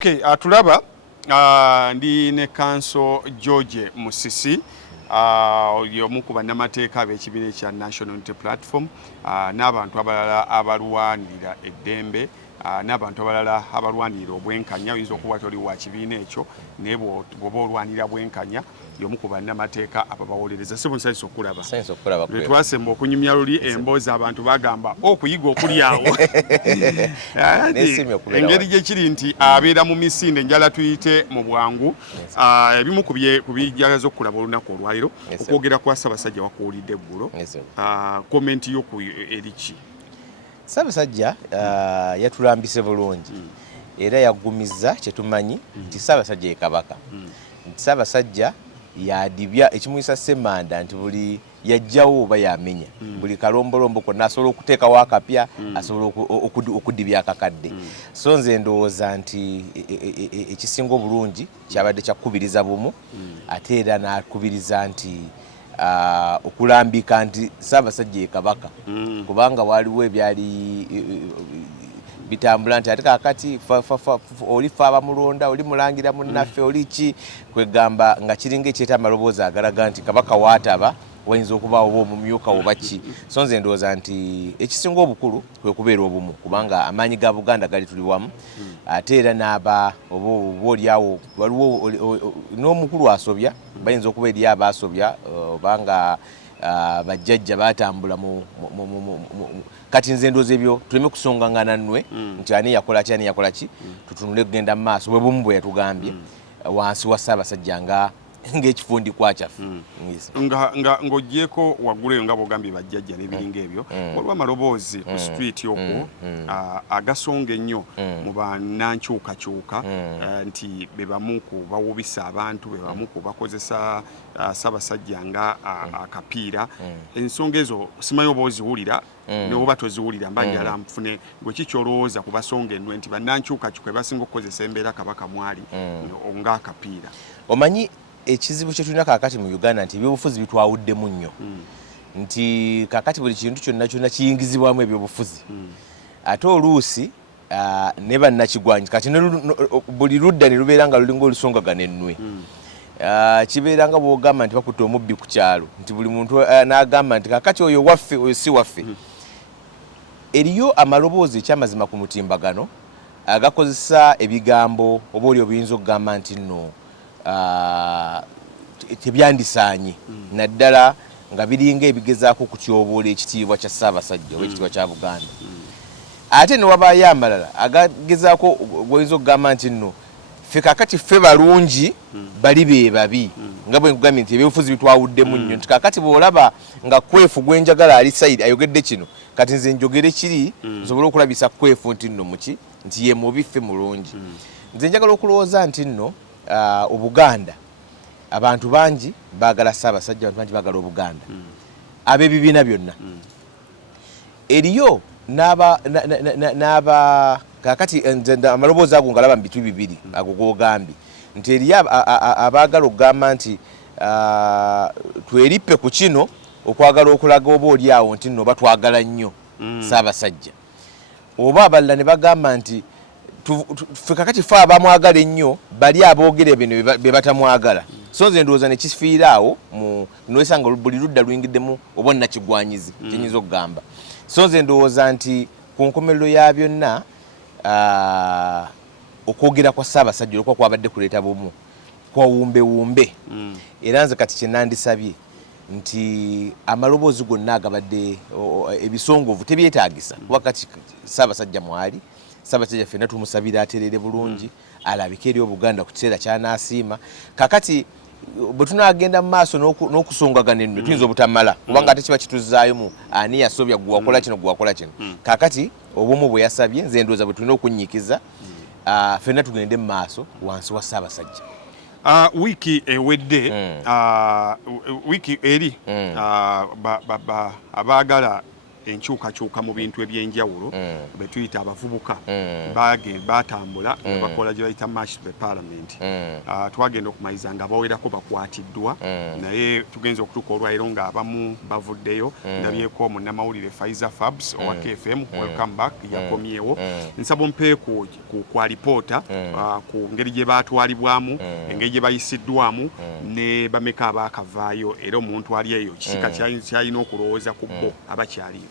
Okay, tulaba ndi ne Kanso George Musisi y'omu ku bannamateeka ab'ekibiina ekya National Unity Platform n'abantu abalala abalwanirira eddembe n'abantu abalala abalwanirira obwenkanya. Oyinza okuba toli wa kibiina ekyo naye bw'oba olwanirira bwenkanya y'omu ku bannamateeka ababawolereza. Si bunsanyusa okulaba lwe twasemba okunyumya luli emboozi abantu bagamba okuyiga okuli awo engeri gye kiri nti abeera mu misinde njala tuyite mu bwangu. Ebimu ku bijjalaza okulaba olunaku olwaliro okwogera kwa Ssaabasajja wakuwulidde eggulo, komenti yo ku eriki? Ssaabasajja yatulambise bulungi era yaggumiza kyetumanyi nti Ssaabasajja ye Kabaka, nti Ssaabasajja yadibya ekimuyisa Ssemanda nti buli yajjawo oba yamenya buli kalombolombo konna asobola okuteekawo akapya, asobola okudibya akakadde. So nze ndowooza nti ekisinga obulungi kyabadde kyakubiriza bumu, ate era n'akubiriza nti okulambika nti Ssaabasajja ye Kabaka, kubanga waliwo ebyali bitambula nti ate kakati oli fe abamulonda, oli mulangira munnaffe, oli ki, kwegamba nga kiringa ekyeta amaloboozi agalaga nti Kabaka waataba wayinza okuba oba omumyuka oba ki. So nze ndowooza nti ekisinga obukulu kwe kubeera obumu, kubanga amaanyi ga Buganda gali tuli wamu, ate era n'aba oba oliawo waliwo n'omukulu asobya, bayinza okuba eri abaasobya obanga bajjajja batambula kati nze ndowooza ebyo tuleme kusongangana nnwe nti ani yakola ki ani yakola ki, tutunule kugenda mu maaso bwe bumu bwe yatugambye wansi wa Ssaabasajja ng'ekifundikwa kyaffe. Ng'oggyeko waggulu eyo nga bw'ogambye bajjajja n'ebiringa ebyo, waliwo amaloboozi ku street okwo agasonga ennyo mu bannankyukakyuka nti be bamu ku bawubisa abantu, be bamu ku bakozesa Ssaabasajja nga akapiira. Ensonga ezo simanyi oba oziwulira n'oba toziwulira, mbanjala nfune gwe kikyolowooza ku basonga ennwe nti bannankyukakyuka basinga okukozesa embeera Kabaka mwali ng'akapiira. Omanyi ekizibu kye tulina kaakati mu Uganda nti ebyobufuzi bitwawuddemu nnyo, nti kaakati buli kintu kyonna kyonna kiyingizibwamu ebyobufuzi, ate oluusi ne bannakigwanyi kati buli ludda ne lubeera nga lulinga olusongagana ennwe. Kibeera nga bw'ogamba nti bakutte omubbi ku kyalo, nti buli muntu n'agamba nti kaakati oyo waffe oyo si waffe. Eriyo amaloboozi ekyamazima ku mutimbagano agakozesa ebigambo oba oli obuyinza okugamba nti nno tebyandisaanye naddala nga biringa ebigezaako kutyoboola ekitiibwa kya Ssaabasajja oba ekitiibwa kya Buganda. Ate ne wabaayo amalala agagezaako goyinza okugamba nti nno ffe kaakati ffe balungi bali be babi, nga bwe nkugambye nti ebyobufuzi bitwawuddemu nnyo, nti kaakati bw'olaba nga Kwefu gwenjagala ali Saidi ayogedde kino, kati nze njogere kiri nsobole okulabisa Kwefu nti nno muki nti ye mubi ffe mulungi. Nze njagala okulowooza nti nno Obuganda abantu bangi baagala Ssaabasajja, abantu bangi baagala Obuganda, ab'ebibiina byonna. Eriyo n'aba kaakati amaloboozi ago ngalaba mu bitu bibiri ago g'ogambye, nti eriyo abaagala okugamba nti twerippe ku kino okwagala okulaga oba oli awo nti nno batwagala nnyo Ssaabasajja, oba abalala ne bagamba nti ffe kakati ffe abamwagala ennyo bali aboogere bino be batamwagala. So nze ndowooza ne kifiira awo noesanga buli ludda luyingiddemu oba nnakigwanyizi kyenyinza okugamba. So nze ndowooza nti ku nkomerero ya byonna okwogera kwa Ssaabasajja olwokuba kwabadde kuleeta bumu kwa wumbewumbe, era nze kati kye nandisabye nti amaloboozi gonna agabadde ebisongovu tebyetaagisa, kuba kati Ssaabasajja mwali, Ssaabasajja ffenna tumusabira aterere bulungi, alabike eri Obuganda ku kiseera ky'anaasiima. Kakati bwe tunaagenda mu maaso n'okusongagana ennwe tuyinza obutamala, kubanga ate kiba kituzaayo mu ani yasobya gwe wakola kino gwe wakola kino. Kakati obumu bwe yasabye nze ndowooza bwe tulina okunnyikiza ffenna tugende mu maaso wansi wa Ssaabasajja. Wiiki ewedde wiiki eri abaagala enkyukakyuka mu bintu ebyenjawulo be tuyita abavubuka batambula bakola gye bayita march to the parliament twagenda okumaliriza nga bawerako bakwatiddwa naye tugenza okutuuka olwaleero ng'abamu bavuddeyo ndabyeko omunnamawulire Faiza Fabs owa KFM welcome back yakomyewo nsaba ompeeku ku alipoota ku ngeri gye baatwalibwamu engeri gye bayisiddwamu ne bameka abaakavaayo era omuntu ali eyo kisika kyalina okulowooza ku bo abakyaliyo.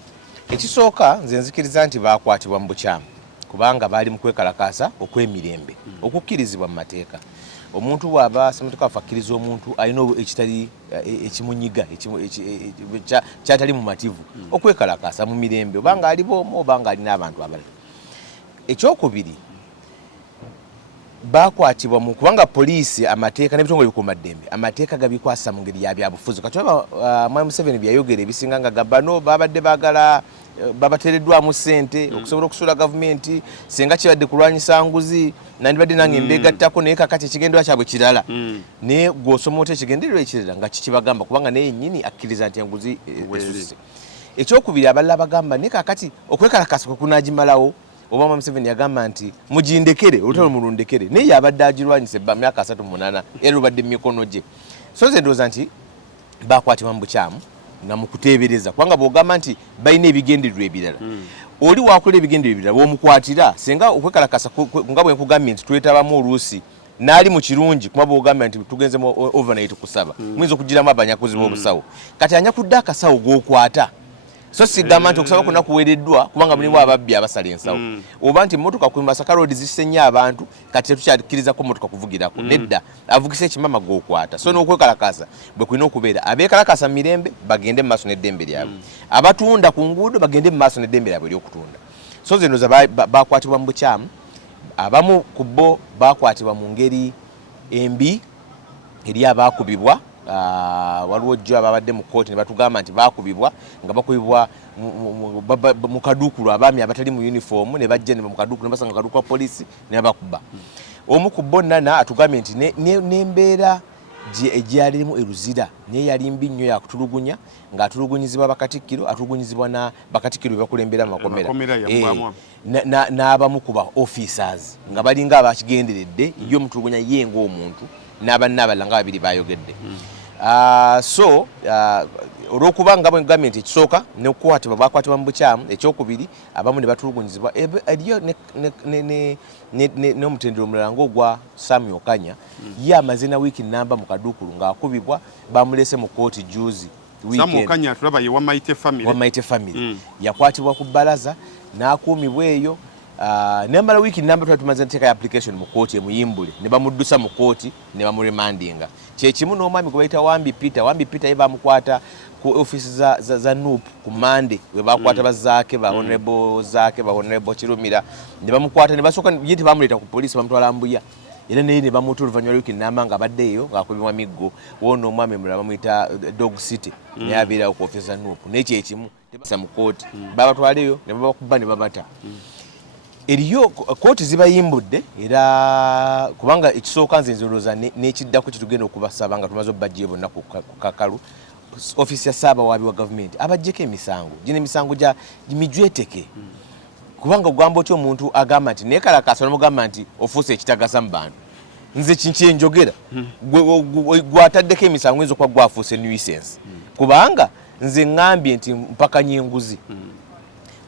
Ekisooka nze nzikiriza nti baakwatibwa mu bukyamu kubanga baali mu kwekalakaasa okw'emirembe okukkirizibwa mu mateeka. Omuntu bw'aba ssemateeka waffe akkiriza omuntu alina ekitali ekimunyiga kyatali mumativu okwekalakaasa mu mirembe obanga ali bw'omu obanga alina abantu abalala. Ekyokubiri bakwatibwa mu kubanga poliisi amateeka n'ebitongole bikuumaddembe amateeka gabikwasa mu ngeri ya byabufuzi kati Mwami Museveni byayogera ebisinga nga bano babadde baagala babateereddwamu ssente okusobola okusuula gavumenti singa kibadde kulwanyisa nguzi nandibadde nange mbeegattako naye kakati ekigendererwa kyabwe kirala naye gw'osoma oti ekigendererwa ekirala nga kikibagamba kubanga naye yennyini akkiriza nti enguzi esusse. Ekyokubiri abalala bagamba naye kakati okwekalakasa kwe kunaagimalawo oba Mwami Museveni yagamba nti mugindekere olutalo mulundekere naye yabadde agirwanyisa myaka 38 era lubadde mu mikono gye. So nze ndowooza nti bakwatibwa mu bukyamu na mu kuteebereza kubanga bw'ogamba nti balina ebigendererwa ebirala oli wakola ebigendererwa ebirala bw'omukwatira singa okwekalakasa nga bwe nkugambye nti twetabamu oluusi n'ali mu kirungi kuba bw'ogambye nti tugenze mu overnight kusaba muyinza okugiramu abanyakuzi b'obusawo kati anyakudde akasawo g'okwata so sigamba nti okusaba kuna kuwereddwa kubanga mulimu ababbi abasala ensawo oba nti emmotoka ku Masaka Road zisennye abantu kati tetukyakkiriza mmotoka kuvugirako nedda avugisa ekimama g'okwata so n'okwekalakasa bwe kulina okubeera abeekalakasa mu mirembe bagende mu maaso n'eddembe lyabwe abatunda ku nguudo bagende mu maaso n'eddembe lyabwe ery'okutunda. So ze ndowooza bakwatibwa mu bukyamu abamu ku bo bakwatibwa mu ngeri embi eri abaakubibwa. Waliwo jjo ababadde mu kooti ne batugamba nti baakubibwa nga bakubibwa mu kaduukulu abaami abatali mu uniform ne bajja ne mu kaduukulu ne basanga kaduukulu wa poliisi ne bakuba. Omu ku bo nana atugambye nti n'embeera egyalimu eruzira naye yali mbi nnyo yakutulugunya ng'atulugunyizibwa bakatikkiro atulugunyizibwa na bakatikkiro be bakulembera mu makomera n'abamu ku ba officers nga balinga abakigenderedde yo mutulugunya ye ng'omuntu n'abannaabala nga babiri bayogedde. So olw'okuba nga bwe ngambye nti ekisooka n'okukwatibwa bakwatibwa mu bukyamu ekyokubiri abamu ne batulugunyizibwa eriyo n'omutendera omulala ng'ogwa Samuel Kanya ye amaze na wiiki nnamba mu kaduukulu ng'akubibwa bamulese mu kooti juzi Samuel Kanya tulaba ye Wamaite family yakwatibwa ku bbalaza n'akuumibwa eyo nembala wiiki namba twali tumaze nteeka application mu kooti emuyimbule ne bamuddusa mu kooti ne bamuremandinga kyekimu n'omwami gwe bayita Wambi Peter ye bamukwata ku office za NUP ku Mande we bakwata bazaake ba honorable zaake ba honorable Kirumira ne bamukwata ne basooka yiti bamuleeta ku poliisi bamutwala Mbuya era naye ne bamuta oluvannyuma lw'wiiki namba nga abadde eyo ng'akubibwa miggo woona omwami mulala bamuyita Dog City naye abeerawo ku office za NUP naye kyekimu tebasa mu kooti babatwaleyo ne babakuba ne babata. Eriyo kooti zibayimbudde era kubanga ekisooka nze nzolooza n'ekiddako kitugenda okubasaba nga tumaze obbajje bonna ku kakalu ofisi ya Ssaabawaabi wa gavumenti abaggyeko emisango gino emisango gya mijweteke kubanga ogamba otya omuntu agamba nti neekalakaasa nomugamba nti ofuuse ekitagasa mu bantu nze kyenkyenjogera gwataddeko emisango oyinza okuba gwafuuse nuisance kubanga nze ŋŋambye nti mpakanya enguzi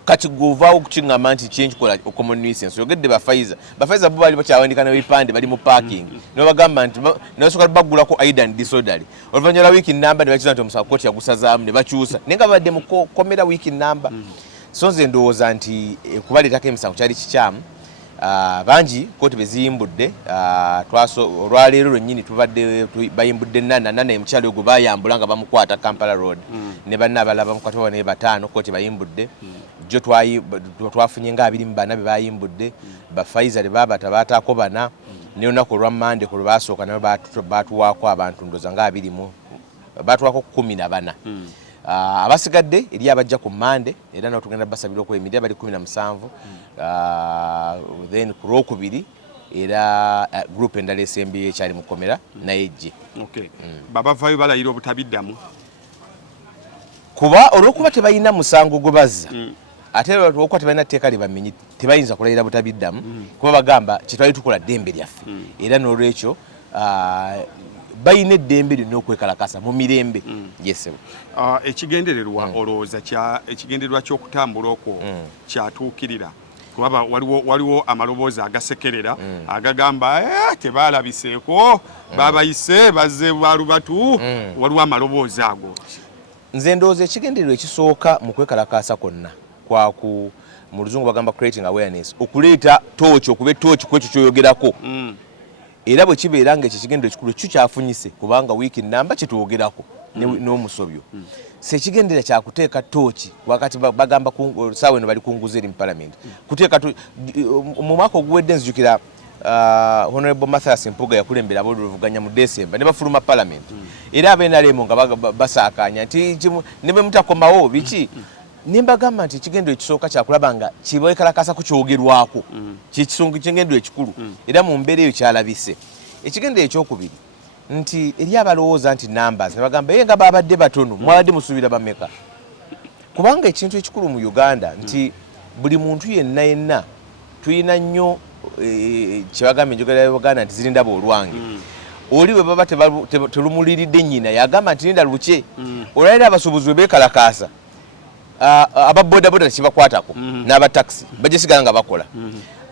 kati govaawo okukiŋŋamba nti kyenkikola common nuisance oyogedde bafaiza bo bali bakyawandika n'ebipande bali mu parking ne bagamba nti nebasooka baggulako aidan disorderly oluvannyuma lwa wiiki nnamba ne bakiza nti omusawo kooti yagusazaamu ne bakyusa naye nga babadde mu komera wiiki nnamba. So nze ndowooza nti kubaleetako emisango kyali kikyamu bangi kooti beziyimbudde olwaleero lwennyini tubadde bayimbudde nana emukyalo ogwo bayambula nga bamukwata Kampala Road ne banna abalala bamukwata naye bataano kooti bayimbudde jjo twafunye nga 24 be bayimbudde bafaiza le babata bataako bana ne olunaku olwa Mande ku lwasooka nabo batuwaako abantu ndoza nga 20 batuwaako 14 abasigadde eri abajja ku Mande era nawo tugenda basabira okwemirira bali 17 then ku Lwokubiri era group endala esembi ekyali mukomera naye ejje baba vayo balayira obutabiddamu kuba olwokuba tebalina musango gwe bazza ate olwokuba tebalina tteeka libamenyi tebayinza kulayira butabiddamu kuba bagamba kyetwali tukola ddembe lyaffe era n'olwekyo bayina eddembe lyonna okwekalakasa mu mirembe yesebo. Ekigendererwa olowooza ekigendererwa ky'okutambula okwo kyatuukirira kuba waliwo amaloboozi agasekerera agagamba tebaalabiseeko babayise bazze balubatu waliwo amaloboozi ago. Nze ndowooza ekigendererwa ekisooka mu kwekalakaasa kwonna kwaku mu luzungu bagamba creating awareness okuleeta tooki okuba etooki ku ekyo kyoyogerako era bwe kibeera nga ekyo kigendero ekikulu ekyo kyafunyise kubanga wiiki nnamba kyetwogerako n'omusobyo sekigendera kyakuteeka tooki wakati bagamba saawa eno bali kunguza eri mu palamenti kuteeka mu mwaka oguwedde nzijukira Honorable Mathias Mpuga yakulembera abooluvuganya mu December ne bafuluma palamenti era ab'NRM nga basaakaanya nti ne bwe mutakomawo biki nimbagamba nti ekigendero ekisooka kyakulaba nga kibekalakasa ku kyogerwako kigendero ekikulu era mu mbeera eyo kyalabise. Ekigendero ekyokubiri nti eri abalowooza nti numbers ne bagamba nga babadde batono mwabadde musuubira bameka kubanga ekintu ekikulu mu Uganda nti buli muntu yenna tulina nnyo kyebagamba enjogera ya Uganda nti zirinda boolwange oli bwe baba telumuliridde nnyina yagamba nti linda luke olwalira abasuubuzi bwe beekalakaasa ababodaboda tekibakwatako n'abataxi bagisigala nga bakola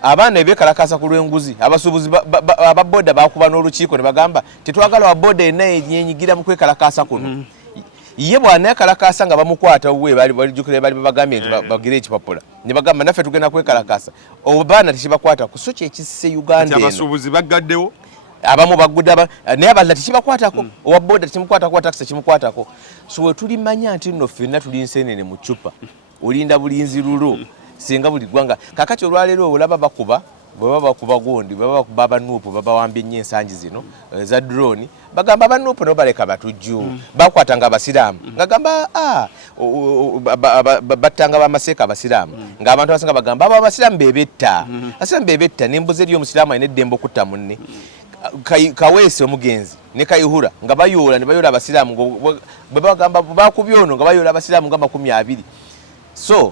abaana beekalakaasa ku lw'enguzi abasuubuzi ababoda bakuba n'olukiiko ne bagamba tetwagala waboda yenna yenyigira mu kwekalakaasa kuno ye bw'aneekalakaasa nga bamukwata we balijjukira bali babagambye nti bagire ekipapula ne bagamba naffe tugenda kwekalakaasa obaana tekibakwatako so kyekisse Uganda eno abasuubuzi baggaddewo abamu bagudde naye abalala tekibakwatako owa boda tekimukwatako wa taxi tekimukwatako so we tulimanya nti nno ffenna tuli nseenene mu ccupa olinda bulinzi lulo singa buli ggwanga kakati olwaleero olaba bakuba bwe bakuba gundi bwe bakuba abanuupu babawambye nnyo ensangi zino za drone bagamba abanuupu nabo baleka batujju bakwatanga abasiraamu ngagamba battanga bamaseeka abasiraamu ng'abantu abasinga bagamba abo abasiraamu bebetta n'embuzi eri omusiraamu alina eddembe okutta munne Kaweese omugenzi ne Kayihura nga bayoola ne bayoola abasiraamu bwe bagamba bakubye ono nga bayoola abasiraamu nga 20 so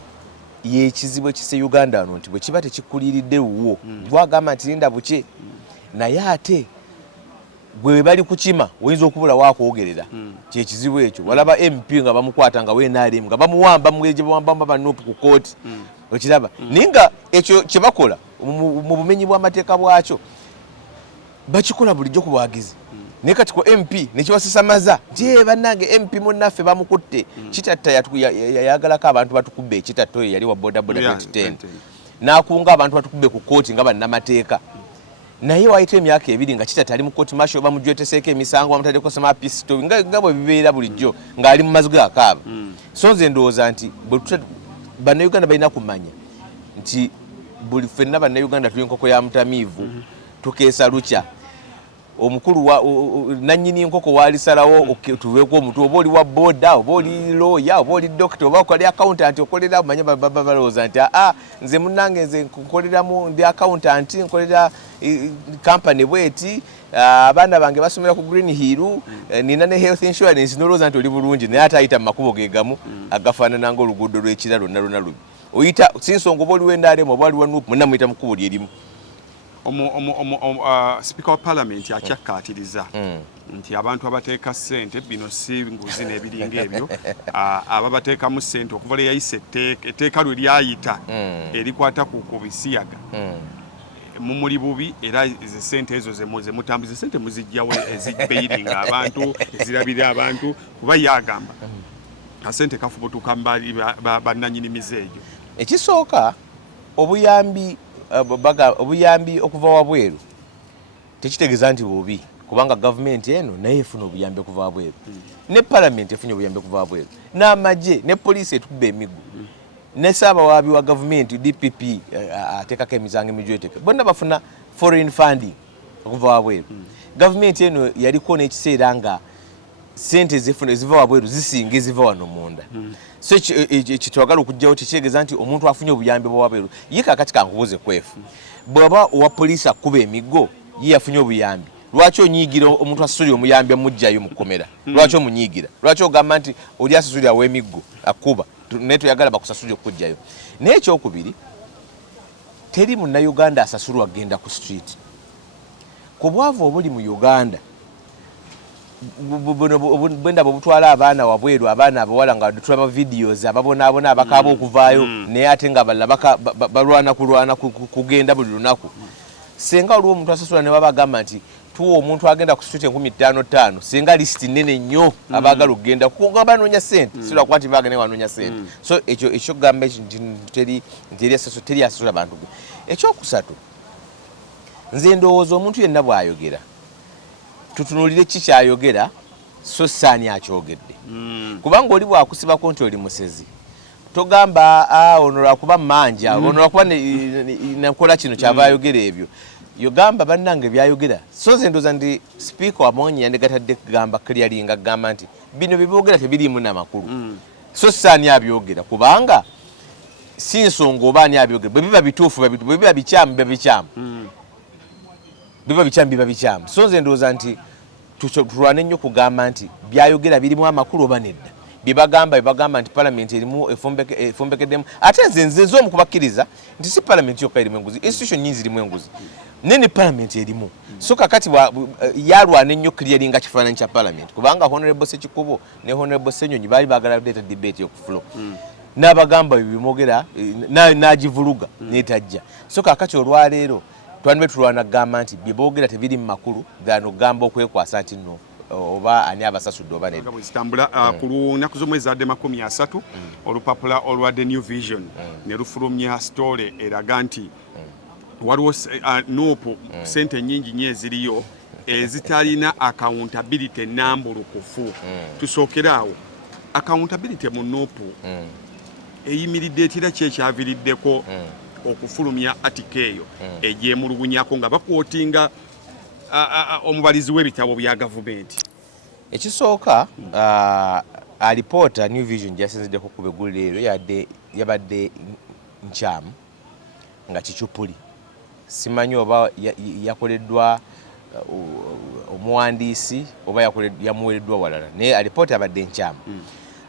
ye ekizibu ekise Uganda wano nti bwe kiba tekikuliridde wuwo gwagamba nti linda buke naye ate bwe bali kukima oyinza okubula wakwogerera kyekizibu ekyo walaba MP nga bamukwata nga WNRM nga bamuwamba mweje bawamba banuupu ku kooti okiraba ninga ekyo kyebakola mu bumenyi bw'amateeka bwakyo bakikola bulijjo ku bwagizi naye kati ku MP nekiwasisamaza nti bannange MP munnaffe bamukutte kitatta yayagalako abantu batukubbe ekitatta oyo yali wa bodaboda 2010 n'akunga abantu batukubbe ku kooti nga bannamateeka naye wayita emyaka 2 nga kitatta ali mu kooti masho bamujweteseeko emisango bamutaddeko sama pisto nga bwe bibeera bulijjo ng'ali mu mazzi gakaaba so nze ndowooza nti bannayuganda balina kumanya nti buli ffenna bannayuganda tuli nkoko ya mutamiivu tukeesa lukya omukulu wa nanyini nkoko walisalawo tuweeko omuntu oba oli wa boda oba oli lawyer oba oli doctor oba okoli accountant okolera manya balowooza nti nze munnange nze nkoleramu ndi accountant nkolera company bweti abaana bange basomera ku Green Hill nina ne health insurance nolowooza nti oli bulungi naye ate ayita mu makubo ge gamu agafaanana ng'oluguudo lw'ekiralo lonna lubi oyita sinsonga oba oli w'endaaremu oba oli wa nuupu munna muyita mu kkubo lyerimu. Speaker wa Parliament akyakkaatiriza nti abantu abateeka ssente bino si nguzi n'ebiringa ebyo ababateekamu ssente okuva lwe yayisa etteeka lwe lyayita erikwata ku bisiyaga mumuli bubi era ze ssente ezo zemutambuza ssente muzijjawo ezibeiringa abantu ezirabira abantu kuba yagamba kasente kafubutuka bannanyini mize egyo. Ekisooka obuyambi okuva wabweru tekitegeeza nti bubi kubanga gavumenti eno naye efuna obuyambi okuva wabweru ne palamenti efunye obuyambi okuva wabweru n'amagye ne poliisi etubba emiggo ne saabawaabi wa gavumenti DPP ateekako emisango emijweteke bonna bafuna foreign funding okuva wabweru gavumenti eno yaliko n'ekiseera nga sente eziva wabweru zisinga eziva wano munda so kitwagala okujjawo tekitegeeza nti omuntu afunye obuyambi bwawabweru ye kakati kankubuuze kwefu bw'aba owa poliisi akuba emiggo ye yafunye obuyambi lwaki onyiigira omuntu asasulira omuyambi mujjayo mu kkomera lwaki omunyiigira lwaki ogamba nti oli asasulira w'emiggo akuba naye toyagala bakusasulira okujjayo naye ekyokubiri teri munnayuganda asasulwa genda ku street ku bwavu obuli mu Uganda bwenda bwebutwala abaana wabweru abaana abawala nga tulaba videos ababonaabona abakaaba okuvaayo naye ate nga balwana kugenda buli lunaku senga olwo omuntu asasula ne babagamba nti tuwa omuntu agenda ku street 15,500 senga list nene nnyo abaagala okugenda kugamba banoonya sente sira kwati baagane wanoonya sente so ekyo gamba teri asasula bantu ekyokusatu nze ndowooza omuntu yenna bw'ayogera tutunulire ki kyayogera so saani akyogedde kubanga oli bwakusibako nti oli musezi togamba ono lwakuba manja ono lwakuba nakola kino kyava ayogera ebyo yogamba bannange byayogera so nze ndooza ndi sipiika Wamonyi yandegatadde kugamba clearinga kugamba nti bino byebyogera tebiriimu n'amakulu so saani abyogera kubanga si nsonga oba ani abyogera bwe biba bituufu bwe biba bikyamu biba bikyamu so nze ndowooza nti tulwane nnyo kugamba nti byayogera birimu amakulu oba nedda bibagamba nti palamenti erimu efumbekeddemu ate nze omu kubakkiriza nti si palamenti yokka erimu enguzi institution nyingi zirimu enguzi nene palamenti erimu so kakati yalwana ennyo clearinga kifaananyi kya palamenti kubanga honorable Sekikubo ne honorable Senyonyi baali baagala leeta debate yokufulo n'abagamba bibimogera n'agivuluga n'etajja so kakati olwaleero twandibe tulwana kugamba nti byeboogera tebiri mu makulu gano gamba okwekwasa nti nno oba ani abasasudde oba nedda bwezitambula ku lunaku z'omwezi adde 30 olupapula olwa The New Vision ne lufulumya story eraga nti waliwo nuupu sente nnyingi nnyo eziriyo ezitalina accountability nambulukufu tusookere awo accountability mu nuupu eyimiridde etira ki ekyaviriddeko okufulumya atika eyo egyemulugunyako nga bakwotinga omubalizi w'ebitabo bya gavumenti ekisooka alipoota New Vision gyasinziddeko ku begguliro yabadde nkyamu nga kikyupuli simanyi oba yakoleddwa omuwandiisi oba yamuweereddwa walala naye alipoota yabadde nkyamu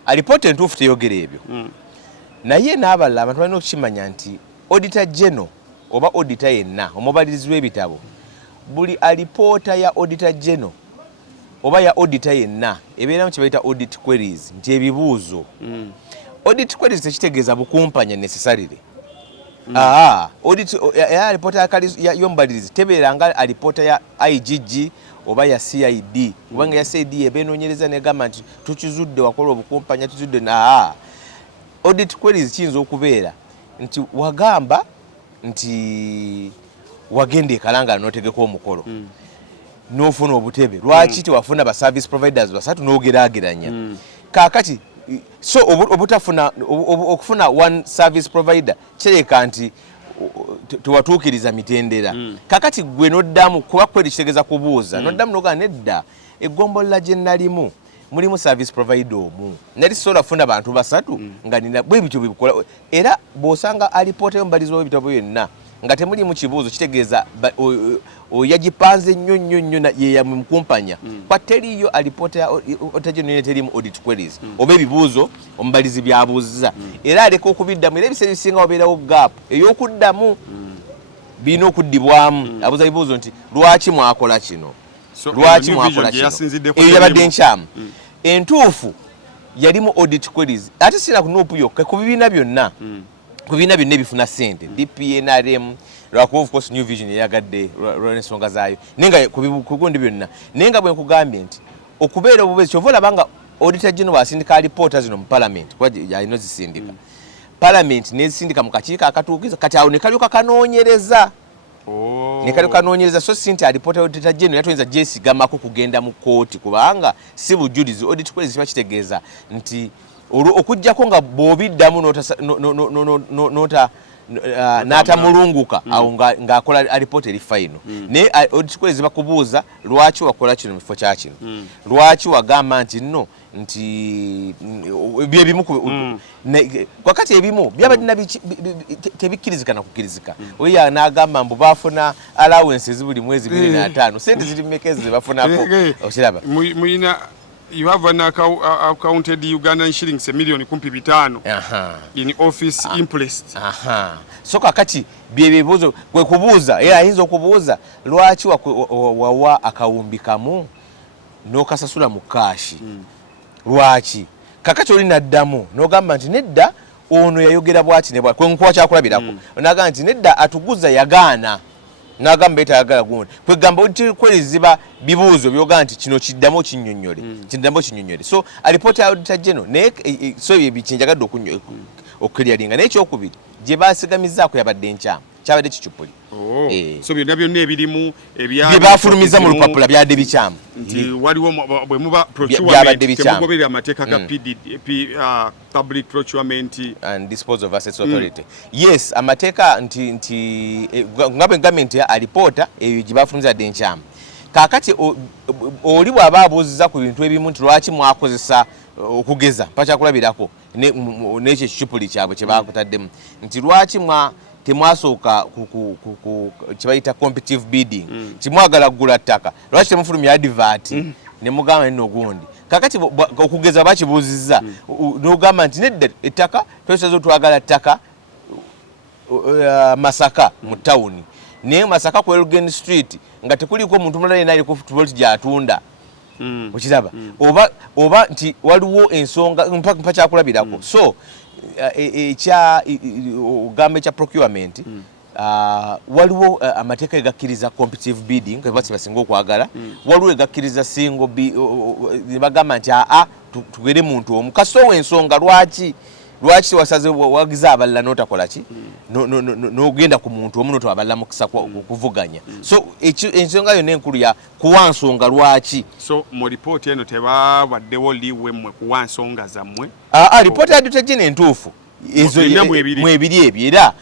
alipoota entuufu teyogera ebyo naye n'abalala abantu balina okukimanya nti Auditor General oba auditor yenna omubalirizi w'ebitabo buli alipoota ya Auditor General oba ya auditor yenna ebeeramu kye bayita audit queries nti ebibuuzo audit queries tekitegeeza bukumpanya necessarily audit ya alipoota y'omubalirizi tebeera nga alipoota ya IGG oba ya CID kubanga ya CID ebeenoonyereza negamba nti tukizudde wakola obukumpanya tuzudde audit queries kiyinza okubeera nti wagamba nti wagenda ekalangala n'otegeka omukolo n'ofuna obutebe lwaki tewafuna ba service providers basatu n'ogeraageranya kaakati so okufuna one service provider kireka nti tewatuukiriza mitendera kaakati gwe n'oddamu kuba kweri kitegeeza kubuuza n'oddamu n'ogaa nedda eggombola gye nalimu mulimu service provider omu nali sola funa bantu basatu nga nina bwe bityo bikola era bosanga alipoota y'omubalizi w'ebitabo yenna nga temulimu kibuuzo kitegeeza yagipanze nnyo ye yamukumpanya kwa teriyo alipoota ya otajeno terimu audit queries oba ebibuuzo omubalizi byabuuziza era aleka okubiddamu era ebiseera ebisinga wabeerawo gap ey'okuddamu birina okuddibwamu abuuza ebibuuzo nti lwaki mwakola kino lwaki mwakola kino eyo yabadde nkyamu entuufu yalimu audit queries ate sira ku nuupu yokka ku bibiina byonna ebifuna ssente DPNRM lwakuba of course New Vision yagadde lw'ensonga zaayo nenga ku gundi byonna nenga bwe nkugambye nti okubeera obubezi kyova olabanga Auditor General asindika alipoota zino mu Parliament kuba yalina zisindika Parliament nezisindika mu kakiiko akatuukiza kati awo ne kalyoka kanoonyereza nekanoonyereza so sinti alipoota Auditor General yatoyinza gyesigamako kugenda mu kooti kubanga si bujulizi audit queries kiba kitegeeza nti okujjako nga bw'obiddamu n'atamulunguka awo ng'akola alipoota eri fayino naye odikikwezi bakubuuza lwaki wakola kino mu kifo kya kino lwaki wagamba nti nno nti byebimu wakati ebimu byabadde tebikkirizika na kukkirizika oyo n'agamba mbu baafuna allowances buli mwezi 25 sente ziri mmekezi ze bafunako okiraba muyina you have an accounted Ugandan shillings $1,500,000 in office impressed. So kakati byebibuzo kwe kubuuza era ayinza okubuuza lwaki wawa akawumbi kamu n'okasasula mu kaashi lwaki kakati oli naddamu n'ogamba nti nedda ono yayogera bwati ne bwati kwe nkuwa kyakulabirako n'agamba nti nedda atuguza yagaana n'agamba etayagala gundi kwegamba okweriziba bibuuzo byogamba nti kino kiddamu kinnyonnyole so alipoota ya auditor general naye so ebikyenjagadde okukiryalinga naye ekyokubiri gye baasigamizaako yabadde enkyamu kyabadde kicupuli so byonna byonna ebirimu bye baafulumiza mu lupapula byadde bikyamu nti waliwo bwe muba procurement temugoberera amateeka ga Public Procurement and Disposal of Assets Authority yes amateeka nti nga bwe ngambye nti alipoota eyo gye baafulumiza dde enkyamu kaakati oli bw'aba abuuziza ku bintu ebimu nti lwaki mwakozesa okugeza mpakyakulabirako n'ekyo ekicupuli kyabwe kye baakutaddemu nti lwaki temwasooka kye bayita competitive bidding kimwagala kugula ttaka lwaki temufulumya advert ne mugamba nno gundi kakati okugeza bakibuuzizza n'ogamba nti nedda ettaka twesoza twagala ttaka Masaka mu tawuni naye Masaka ku Elgin Street nga tekuliko omuntu mulala yenna aliko football gy'atunda okiraba oba nti waliwo ensonga mpa kyakulabirako so ogamba ekya procurement waliwo amateeka egakkiriza competitive bidding basinga okwagala waliwo egakkiriza single bagamba nti tugere muntu omu kasito ensonga lwaki wasaze wagiza abalala n'otakola ki n'ogenda ku muntu omu n'otabalala mukisa kuvuganya so ensonga yonna enkulu ya kuwa nsonga lwaki so mu lipooti eno tebabaddewo liwe mmwe kuwa nsonga zammwe lipooti ya auditor general entuufu ezo mwebiri ebyo era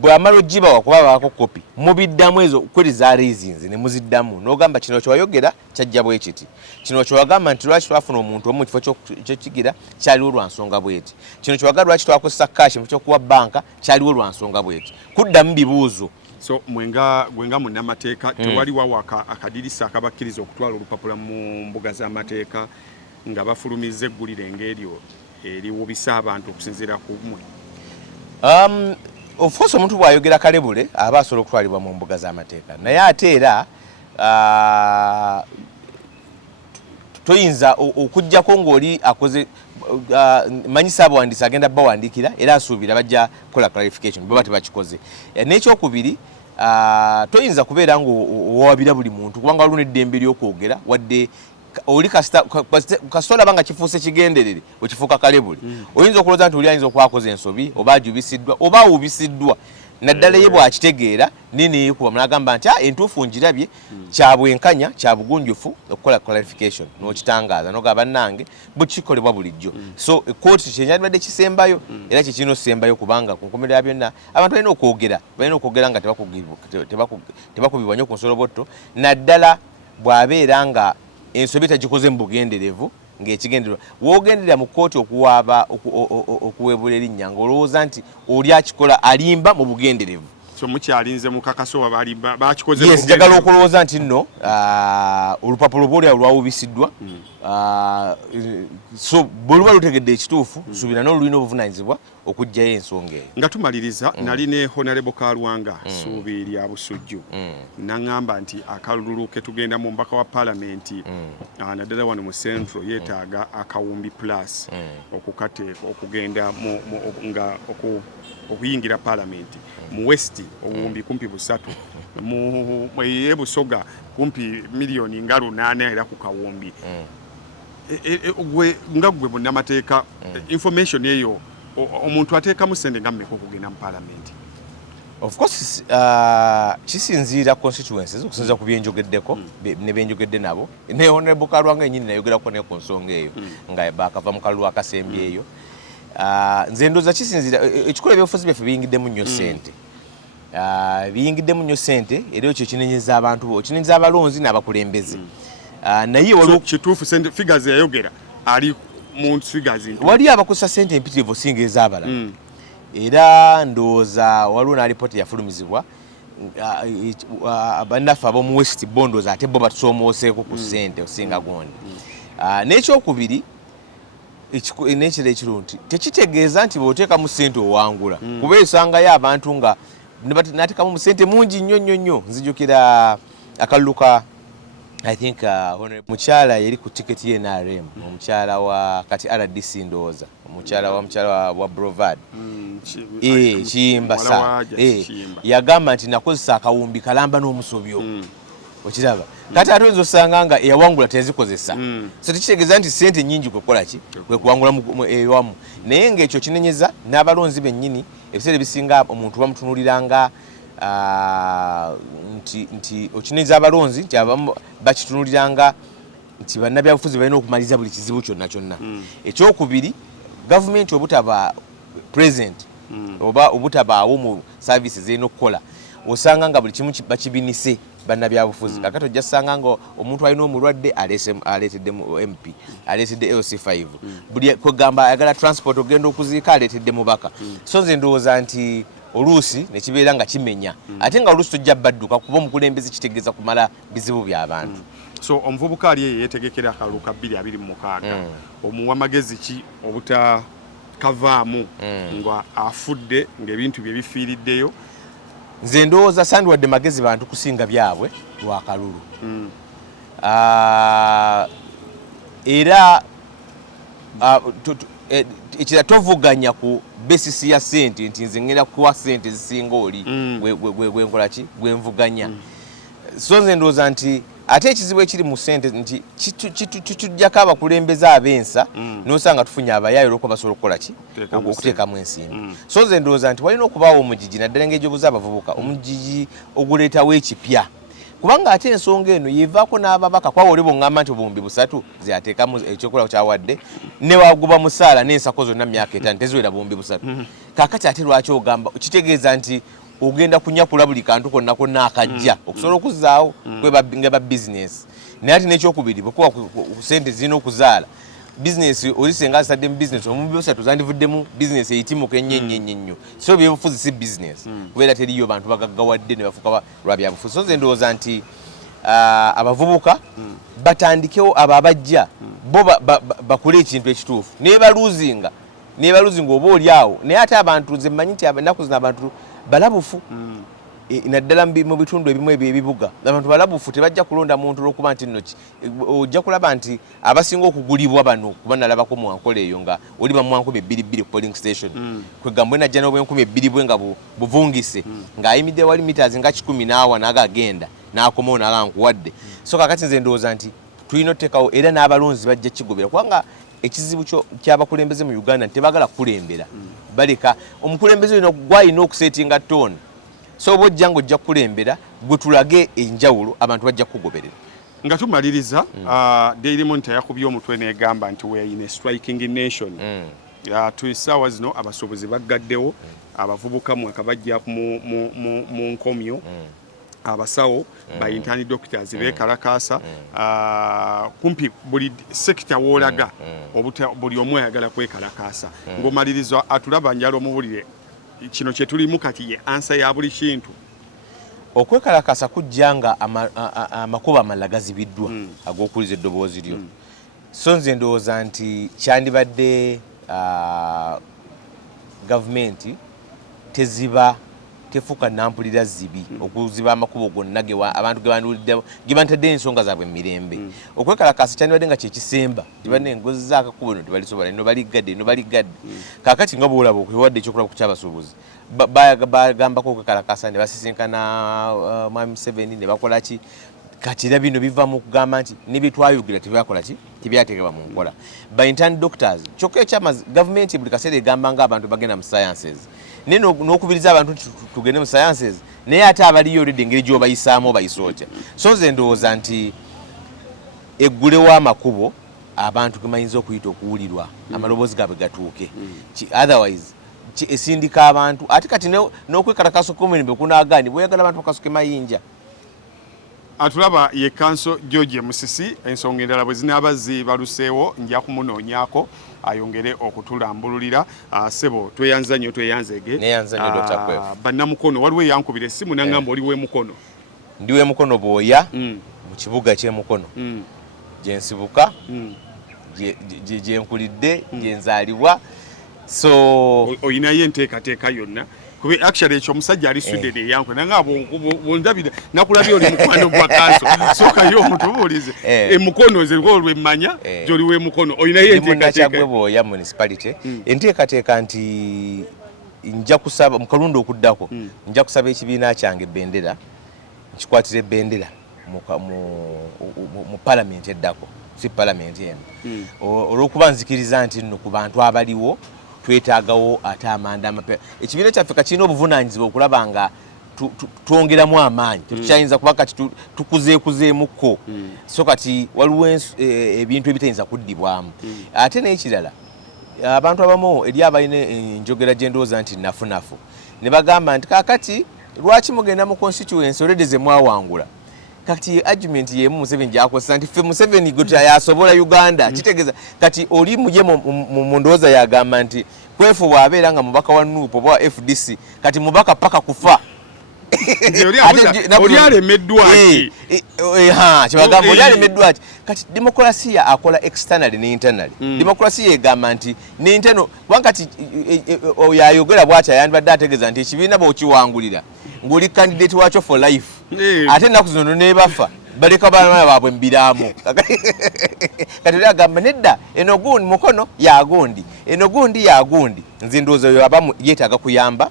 bw'amala ogibawa kuba baako kopi mubiddamu ezo kweri za reasons ne muziddamu n'ogamba kino kyewayogera kyajja bwe kiti kino kyewagamba nti lwaki twafuna omuntu omu kifo kyokigira kyaliwo lwa nsonga bweti kino kyewagamba lwaki twakozesa kashi mu kyokuwa banka kyaliwo lwa nsonga bweti kuddamu bibuuzo so gwenga munnamateeka tewaliwo akadirisa akabakkiriza okutwala olupapula mu mbuga z'amateeka nga bafulumizza eggulire ng'eryo eriwubisa abantu okusinziira ku mmwe of course omuntu bw'ayogera kalebule aba asobola okutwalibwa mu mbuga z'amateeka naye ate era toyinza okuggyako ng'oli akoze manyisa abawandiisi agenda bawandiikira era asuubira bajja kukola clarification baba tebakikoze n'ekyokubiri toyinza kubeera ng'owabira buli muntu kubanga waliwo n'eddembe ly'okwogera wadde oli kasita olaba nga kifuuse kigenderere okifuuka kalebule oyinza okulooza nti oli ayinza okwakoza ensobi oba ajubisiddwa oba awubisiddwa naddala ye bw'akitegeera neneekuba munagamba nti entuufu ngirabye kyabwenkanya kyabugunjufu okukola clarification n'okitangaaza n'ogamba bannange bukikolebwa bulijjo so ekkooti kyenyandibadde kisembayo era kikirina okusembayo kubanga ku nkomerera byonna abantu balina okwogera nga tebakubibwa nnyo ku nsolobotto naddala bw'abeera nga ensobi tagikoze mu bugenderevu ng'ekigendererwa woogenderera mu kkooti okuweebula erinnya ng'olowooza nti oli akikola alimba mu bugenderevu so mukyalinze mukakaso bakikoze yes njagala okulowooza nti nno olupapula oba olyawo lwawubisiddwa so bweluba lutegedde ekituufu suubira n'olulina obuvunaanyizibwa okuggyayo ensonga eyo nga tumaliriza nali ne Honorable Kalwanga Suubi lya Busujju naŋŋamba nti akalulu ke tugenda mu mbaka wa paalamenti naddala wano mu central yeetaaga akawumbi plus okukateeka okugenda nga okuyingira paalamenti mu west obuwumbi kumpi 3 mu Busoga kumpi miliyoni nga 8 era ku kawumbi nga gwe munnamateeka information eyo omuntu ateekamu ssente nga mmeka okugenda mu paalamenti of course kisinziira constituencies okusinziira ku byenjogeddeko ne byenjogedde nabo ne Honorable Kalwanga yennyini nayogerako ne ku nsonga eyo nga bakava mu kalulu akasembyeyo nze ndooza kisinzira ekikola ebyobufuzi byaffe biyingiddemu nnyo ssente biyingiddemu nnyo ssente era ekyo kinenyeza abantu kinenyeza abalonzi n'abakulembeze naye waliwo kituufu figures yayogera ali mu figures wali abakozesa ssente empitirivu osinga ez'abalala era ndowooza waliwo n'alipoota yafulumizibwa bannaffe ab'omu west bondoza ate bo batusoomooseeko ku ssente osinga gondi n'ekyokubiri n'ekiro ekirungi tekitegeeza nti bw'oteekamu ssente owangula kuba esangayo abantu nga nateekamu ssente mungi nnyo nnyo nnyo nzijukira akalulu ka I think mukyala yeri ku tiketi y'NRM omukyala wa kati RDC ndowooza mukyala wa Brovat Kiyimba sa yagamba nti nakozesa akawumbi kalamba n'omusobyo okiraba kati ate oyinza osanga nga eyawangula tezikozesa so tekitegeeza nti ssente nnyingi kwekola ki kwe kuwangula ewamu naye ng'ekyo kinenyeza n'abalonzi bennyini ebiseera ebisinga omuntu bamutunuliranga nti okinenyeza abalonzi nti abamu bakitunuliranga nti bannabyabufuzi balina okumaliriza buli kizibu kyonna kyonna ekyokubiri gavumenti obutaba present oba obutabaawo mu services zirina okukola osanga nga buli kimu bakibinise bannabyabufuzi kakati ojja kusanga nga omuntu alina omulwadde aleetedde mu MP aleetedde LC5 buli kwegamba ayagala transport ogenda okuziika aleetedde mubaka so nze ndowooza nti oluusi nekibeera nga kimenya ate nga oluusi tojja badduka kuba omukulembeze kitegeeza kumala bizibu by'abantu so omuvubuka ali yeetegekera akalulu ka 2026 omuwa magezi ki obutakavaamu nga afudde ng'ebintu bye bifiiriddeyo nze ndowooza sandiwadde magezi bantu kusinga byabwe lwakalulu era ekira tovuganya ku besisi ya ssente nti nze ngenda kuwa ssente zisinga oli gwenkola ki gwenvuganya so nze ndowooza nti ate ekizibu ekiri mu ssente nti kitujjako abakulembeze ab'ensa n'osanga tufunye abayaayo olwokuba basobola okukola ki okuteekamu ensimbi so nze ndowooza nti walina okubaawo omugigi naddala ng'egyobuza abavubuka omugigi oguleetawo ekipya kubanga ate ensonga eno yevaako n'ababaka kwawa oli bw'oŋŋamba nti obuwumbi 3 zeyateekamu ekyokola kyawadde ne waguba musaala n'ensako zonna mu myaka 5 teziwera buwumbi 3 kaakati ate lwaki ogamba kitegeeza nti ogenda kunyakula buli kantu konna konna akajja okusobola okuzzaawo nga ba bizinesi naye ate n'ekyokubiri bwekuba ssente zirina okuzaala bizinesi olisenga asadde mu bizinesi omumbi 3 zandivuddemu bizinesi eyitimuka ennyo so byebufuzi si bizinesi kubeera teriyo bantu bagaggawadde ne bafuuka lwa byabufuzi so nze ndowooza nti abavubuka batandikewo abo abajja bo bakole ekintu ekituufu nebaluzinga oba oli awo naye ate abantu nze mmanyi nti ennaku zino abantu balabufu naddala mu bitundu ebimu ebibuga abantu balabufu tebajja kulonda muntu olwokuba nti nno ojja kulaba nti abasinga okugulibwa bano kuba nalabako mu nkola eyo nga oli bamu 2,200 ku polling station kwegamba najja n'obw'2,000 bwe nga buvungise ng'ayimidde wali meters nga 10 n'awa n'agagenda n'akomawo n'agankuwadde so kakati nze ndowooza nti tulina oteekawo era n'abalonzi bajja kigobera kubanga ekizibu ky'abakulembeze mu Uganda tebagala kukulembera baleka omukulembeze olina gwalina okusetinga tone so bojja ng'ojja kukulembera gwe tulage enjawulo abantu bajja kugoberera nga tumaliriza Daily Monitor yakubye omutwe n'egamba nti we in a striking nation tuyisaawa zino abasuubuzi baggaddewo abavubuka mwaka bajja mu nkomyo abasawo ba intern doctors bekalakasa kumpi buli sector wolaga buli omu ayagala kwekalakasa ng'omaliriza atulaba njalo omubulire kino kye tulimu kati ye ansa ya buli kintu okwekalakasa kujja nga amakubo amalala gazibiddwa ag'okuliza eddoboozi lyo so nze ndowooza nti kyandibadde gavumenti tefuuka nampulira zibi okuziba amakubo gonna abantu gebantadde ensonga zaabwe mu mirembe okwekalakasa kyandibadde nga kyekisemba tibadde engozi z'akakubo no tebalisobola no baligadde kaakati nga bwolaba okwewadde ekyokulaba ku kyabasuubuzi bagambako okwekalakasa ne basisinkana mwami Museveni ne bakola ki kati era bino biva mu kugamba nti nebitwayogera tebyakola ki tebyateekebwa mu nkola ba intern doctors kyokka ekyamazi gavumenti buli kaseera egamba nga abantu bagenda mu sciences naye n'okubiriza abantu nti tugende mu sciences naye ate abaliyo olidde engeri gy'obayisaamu obayisa otya so nze ndowooza nti eggulewo amakubo abantu kemayinza okuyita okuwulirwa amaloboozi gaabwe gatuuke otherwise esindika abantu ate kati n'okwekalakaso komuni bwe kunaagani bweyagala abantu bakasuke mayinja. Atulaba ye Kanso George Musisi, ensonga endala bwe zinaaba zibaluseewo nja kumunoonyaako ayongere okutulambululira. Sebo tweyanza nnyo tweyanzege. Neyanza nnyo Dr. Kwevu. Bannamukono waliwo eyankubira essimu nangamba oli w'emukono. Ndi w'emukono bw'oya mu kibuga ky'emukono gye nsibuka gye nkulidde gye nzaalibwa so oyinayo enteekateeka yonna. Kube actually ekyo omusajja ali suited eyanko nanga bondabira nakulabye oli mukwano gwa Kanso soka yo mutubulize emukono ze lwe mmanya joli we mukono oyinayo enteekateeka bw'oya municipality enteekateeka nti nja kusaba mu kalundu okuddako nja kusaba ekibiina kyange bendera nkikwatira ebendera mu parliament eddako si parliament eno olw'okuba nzikiriza nti nno ku bantu abaliwo twetaagawo ate amanda amapya ekibiina kyaffe kakirina obuvunaanyizibwa okulaba nga twongeramu amaanyi tetukyayinza kuba kati tukuzeekuzeemukko so kati waliwo ebintu ebitayinza kuddibwamu ate n'ekirala abantu abamu eri abalina enjogera gye ndowooza nti nafunafu ne bagamba nti kaakati lwaki mugenda mu constituency already ze mwawangula kati argument yemu Museveni gyakozesa nti ffe Museveni gwe yasobola Uganda kitegeeza kati oli muje mu ndowooza yagamba nti Kwefu bw'abeera nga mubaka wa NUP oba FDC kati mubaka paka kufa oli alemeddwa ki kyebagamba oli alemeddwa ki kati demokrasiya akola externally ne internally demokrasiya egamba nti ne internal kubanga kati oyo ayogera bw'ati ayandibadde ategeeza nti ekibiina bw'okiwangulira ng'oli candidate wakyo for life ate ennaku zino nebafa baleka baana baabwe mbiramu kati oli agamba nedda eno gundi mukono yagundi eno gundi yagundi nze ndowooza oyo abamu yeetaaga kuyamba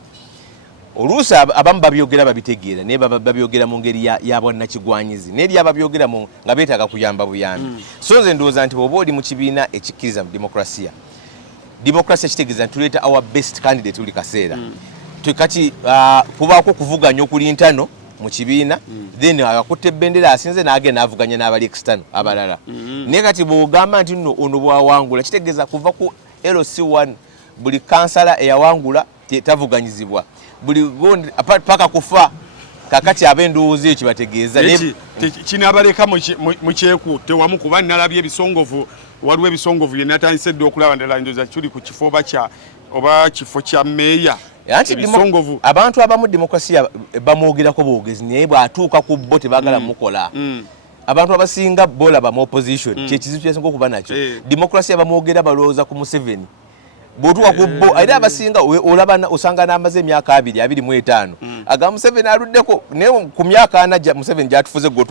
oluusi abamu babyogera babitegeera naye babyogera mu ngeri ya bwannakigwanyizi naye eri ababyogera nga beetaaga kuyamba buyambi so nze ndowooza nti bw'oba oli mu kibiina ekikkiriza mu demokrasiya kitegeeza nti tuleeta our best candidate buli kaseera kati kubaako kuvuganya okuli ntano mu kibiina then akutte ebendera asinze n'agenda avuganya n'abali external abalala naye kati bw'ogamba nti nno ono bwawangula kitegeeza kuva ku LC1 buli kansala eyawangula tavuganyizibwa buli gondi paka kufa kakati ab'endowooza eyo kibategeeza kinaabaleka mu kyekutte wamu kuba nalabye ebisongovu waliwo ebisongovu bye natandise dde okulaba ndala ndowooza kiri ku kifo oba kifo kya meeya ebisongovu abantu abamu demokrasiya bamwogerako bwogezi naye bw'atuuka ku bo tebaagala mukola abantu abasinga bolaba mu opposition kyekizibu kyasinga okuba nakyo demokrasiya bamwogera balowooza ku Museveni bw'otuuka ku bo era abasinga olaba osanga n'amaze emyaka 25 aga Museveni aluddeko naye ku myaka 4 Museveni gyatufuze gwe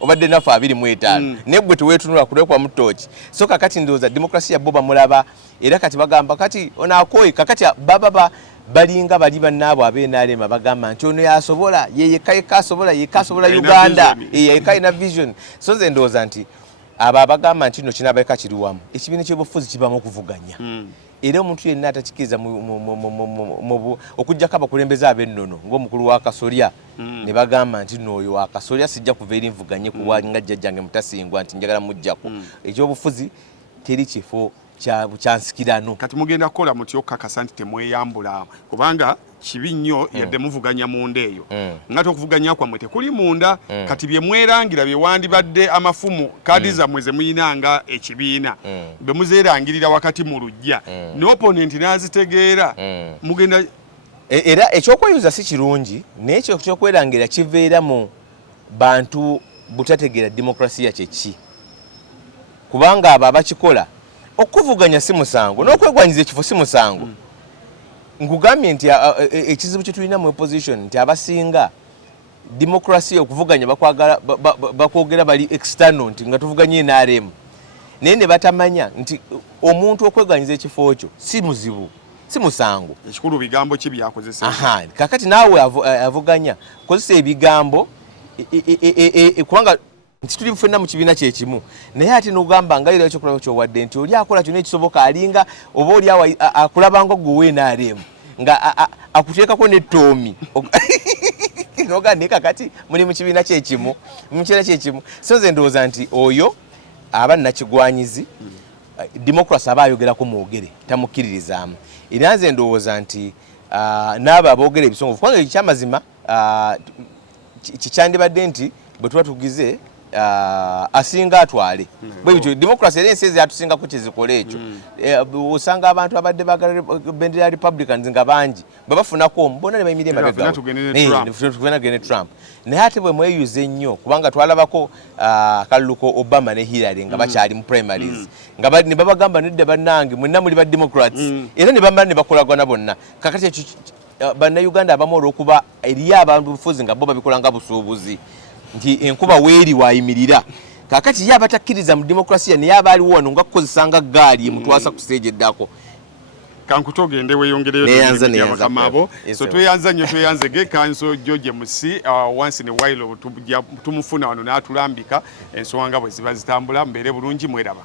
obadde naffe 25 naye gwe teweetunula kulekwa mu ttooki so kakati ndowooza demokrasiya bo bamulaba era kati bagamba kati onaakoye kakati baba balinga bali bannaabo ab'NRM bagamba nti ono yasobola yekka asobola Uganda yekka ina vision so nze ndowooza nti abo abagamba nti no kinaabaleka kiriwamu ekibiina ky'obufuzi kibamu okuvuganya era omuntu yenna atakikiriza okuggyako abakulembeze ab'ennono ng'omukulu wa Kasolya ne bagamba nti n'oyo wa Kasolya sijja kuva eri nvuganye kubanga jjajjange mutasingwa nti njagala muggyako ekyobufuzi teri kifo kyansikirano kati mugenda kukola mutyo okukakasa nti temweyambula kubanga kibi nnyo yadde muvuganya munda eyo ngate okuvuganya kwammwe tekuli munda kati bye mwerangira bye wandibadde amafumu kadi zammwe ze muyinanga ekibiina be muzeerangirira wakati mu lujja n'opponent n'azitegeera mugenda era ekyokweyuza si kirungi naye ekyo kyokwerangira kiveera mu bantu butategeera demokrasiya kyeki kubanga abo abakikola okuvuganya si musango n'okwegwanyiza ekifo si musango nkugambye nti ekizibu kye tulina mu opposition nti abasinga demokrasiya okuvuganya bakwogera bali external nti nga tuvuganye NRM naye ne batamanya nti omuntu okwegwanyiza ekifo kyo si muzibu si musango ekikulu bigambo ki byakozesa kakati naawe avuganya kozesa ebigambo kubanga nti tuli ffenna mu kibiina kyekimu naye ate n'ogamba nga era ekyokulaba kyowadde nti oli akola kyonna ekisoboka alinga oba oli awo akulabanga gwe NRM nga akuteekako n'ettoomi noga naye kakati muli mu kibiina kyekimu mu kibiina kyekimu so nze ndowooza nti oyo abannakigwanyizi democracy aba ayogerako mwogere tamukkiririzaamu era nze ndowooza nti n'abo aboogera ebisongovu kubanga ekyamazima kikyandibadde nti bwe tuba tugize asinga atwale bwe bityo democracy era ensi ezatusingaku kyezikola ekyo osanga abantu abadde bagala bendera ya republicans nga bangi babafunako bona ne bayimirira emabega tugenda tugende Trump naye ate bwe mweyuze ennyo kubanga twalabako akaluluko Obama ne Hillary nga bakyali mu primaries nga ne babagamba nedda bannange mwenna muli ba democrats era ne bamala ne bakolagana bonna kakati ekyo bannayuganda abamu olw'okuba eriyo abantu bufuzi nga bo babikola nga busuubuzi nti enkuba weeri wayimirira kakati ye abatakkiriza mu demokrasiya naye abaaliwo wano nga kukozesanga gaali mutwasa ku stage eddako kankutogende weyongereyo bakamabo so tweyanza nnyo tweyanze gekanso George Musi once in a while tumufuna wano n'atulambika ensonga bwe ziba zitambula mbeere bulungi mweraba